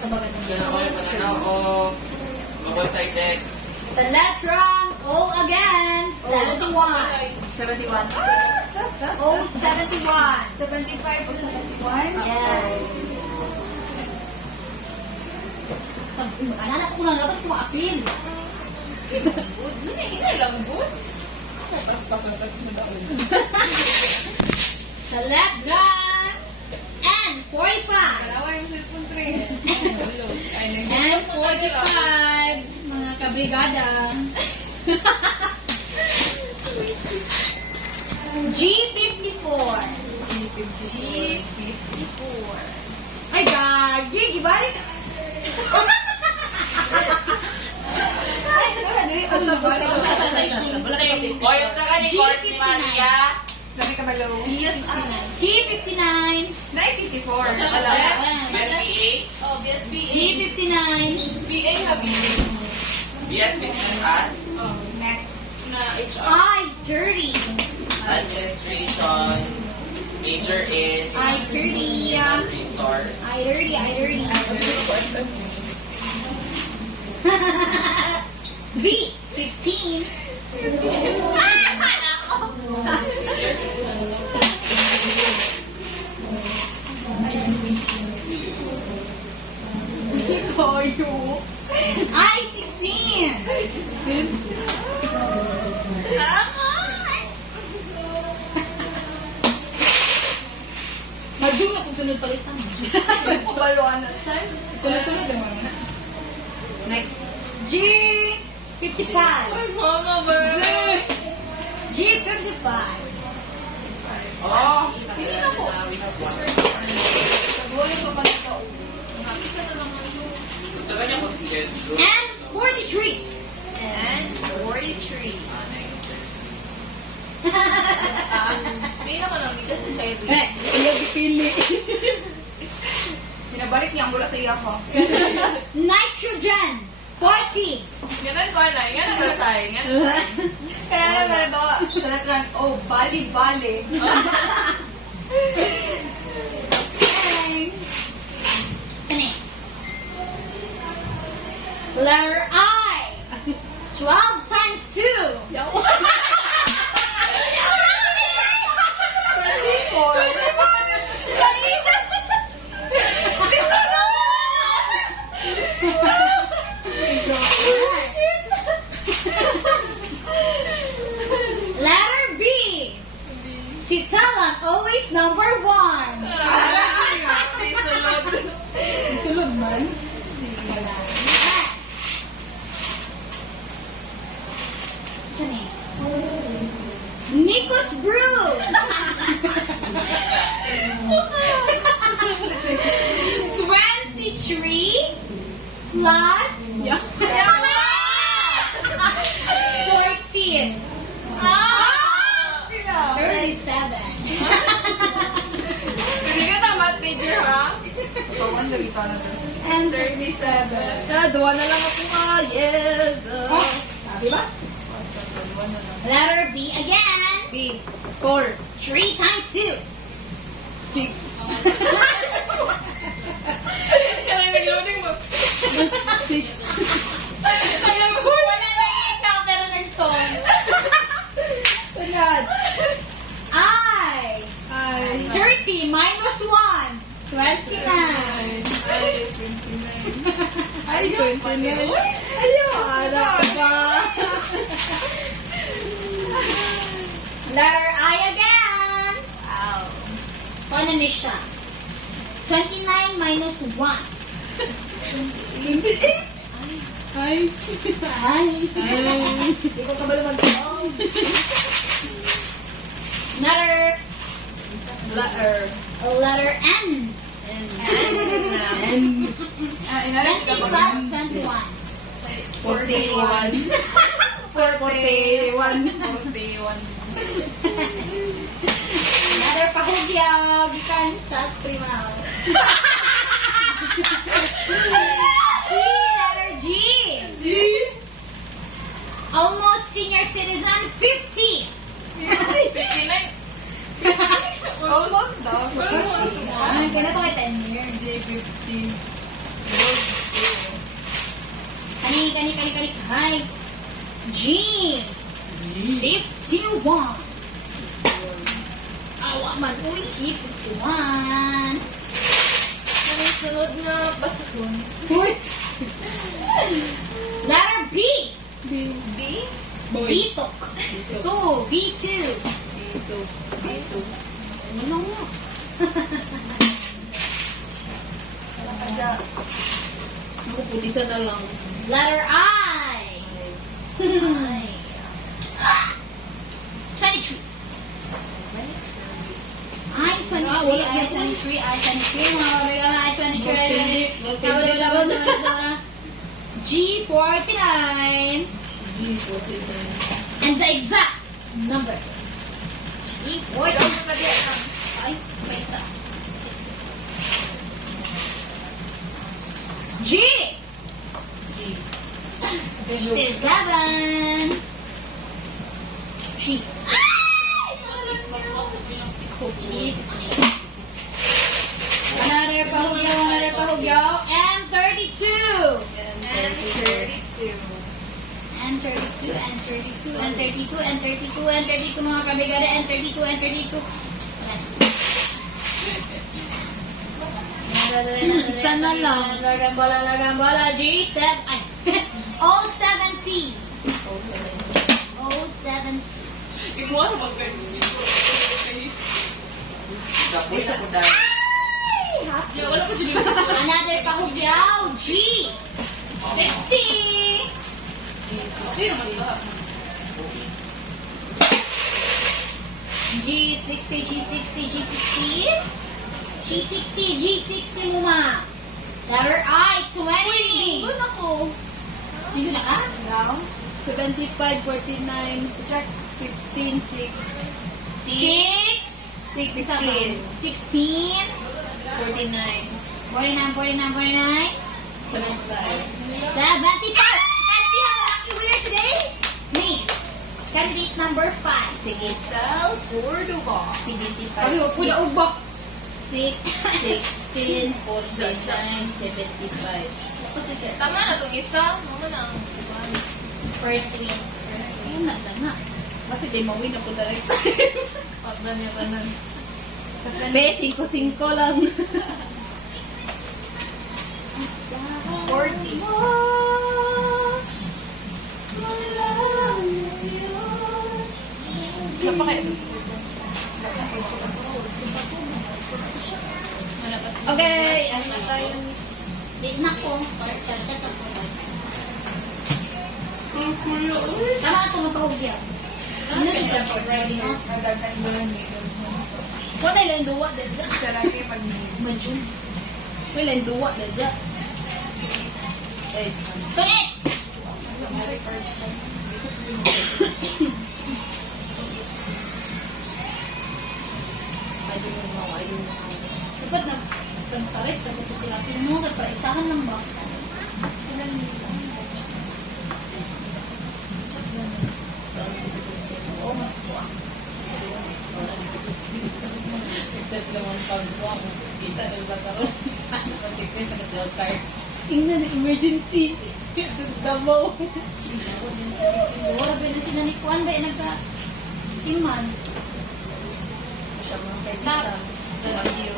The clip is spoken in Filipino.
sa bagat ng Sana ko yung pananaw o mag-excited. Sa letrang O again, 71. 71. O 71. 75 o 71? Yes. Sabi, mag-anak ko lang dapat kumapil. Good. Hindi lang good. Pas-pas na pas mo daw. Sa letrang N, 45. Kalawa yung cellphone tray. N, 45. Mga kabrigada. G54. G54. Ay, gagi! Gibalik! Ay, O, yung sa kani course ni Maria. Dami ka balaw. G59. 954. Sa kala, BSBA, Oh, BSBA. G59. BA ha, BA. BS Business at Next. Na HR. I-30. Administration, major in I-30. Resource. I-30. B15. Koyo. I-16. Majung na kung sunod palitan. Baluan na chan. Sunod-sunod naman. Next. G55. Ay, mama ba? G55. Oh, Hindi na ko. Nagulong ko pa na ito. Isa na lang ako. sa kanya ko schedule. And 43. And 43. May na ko lang, hindi kasi siya yung Eh, hindi pili. Pinabalik niya ang mula sa iya ko. Nitrogen. 40. Ganon ko na, ganon ko siya, ganon siya. Kaya naman ba, sa latran, oh, bali-bali. Okay. Sani. Letter I. 12 times 2. Letter B. Si Talang always number 1. Isulod man. Sani? Nico's Brew. 23 plus 14. 37. Hindi ka tamat, major, ha? And 37. Duwa na lang ako nga, yes. Oh, sabi ba? Letter B again. B. 4. 3 times 2. 6. Kaya nag-loading mo. 6. Alam mo, wala lang ikaw pero nag-song. Agad. I. Ay. 30 minus 1. 29. Ay, 29. Ayaw, ano ba? Letter I again. Ow. Paano na siya? 29 minus 1. 28? Ay. Ay. Hindi ko kabalo mag-song. Letter N. 20 plus 21. 41. 41. Letter Pahugyaw. Gikan sa primaw. Letter G. Almost senior citizen 50. 59. Almost daw. Almost. Ay, kaya na ito kay 10 years. J50. kani. Hi. G. 51. Awa man, uy. G51. Ano yung sunod na basakon? Letter B. B? Bitok. 2. B2. Ito. Ano nga? Wala ka dyan. Ako, pulisa na lang. Letter I. I. 23. I-23. Mga kabigyan, I-23. G49. And the exact number. Uy, G49. ano pa diyan? Ay, may isa. G. G7. G. Another pahugyaw. And 32. And 32. And 32, and 32, and 32, and 32, and 32, mga kabigada, and 32, and 32. Isa na lang. Lagang bola, G7, ay, O70. O70. Imo ano bang ganito? Dapat sa kudan. Ay! Happy. Wala pa dyan. Another pahugyaw, G60. Sino man ba? G60 mo ma. Letter I, 20. Doon ako. Dito na ka? Now, 75, 49, check, 16, 6, 16. 49, 49. 75. 75. And we have a lucky winner today. Miss. Candidate number 5. Sige, Sal Cordoba. 75, Wag po na ubak. 6, 16, 49, 75. Tama na itong isa. Mama na. First win. Ayun na lang na. Kasi di mawin ako na next time. Pagda niya ka na. Be, 5-5 lang. 40. Napakaya ba sa Okay, ano na tayo? Wait na ko. Chat. Tama na ito magpahugyaw. Ano na ito sa ready house? Wala lang duwa na dyan. Majun. Wala lang duwa na dyan. Eh, Finish! I don't know. Dapat nagkantares. Sabi ko sila, puno, nagpaisahan lang ba? Oo, mas ko ah. Tingnan na emergency. Damo. Siguro, bila sila ni Kuan ba, nagka-timan. Stop. The video.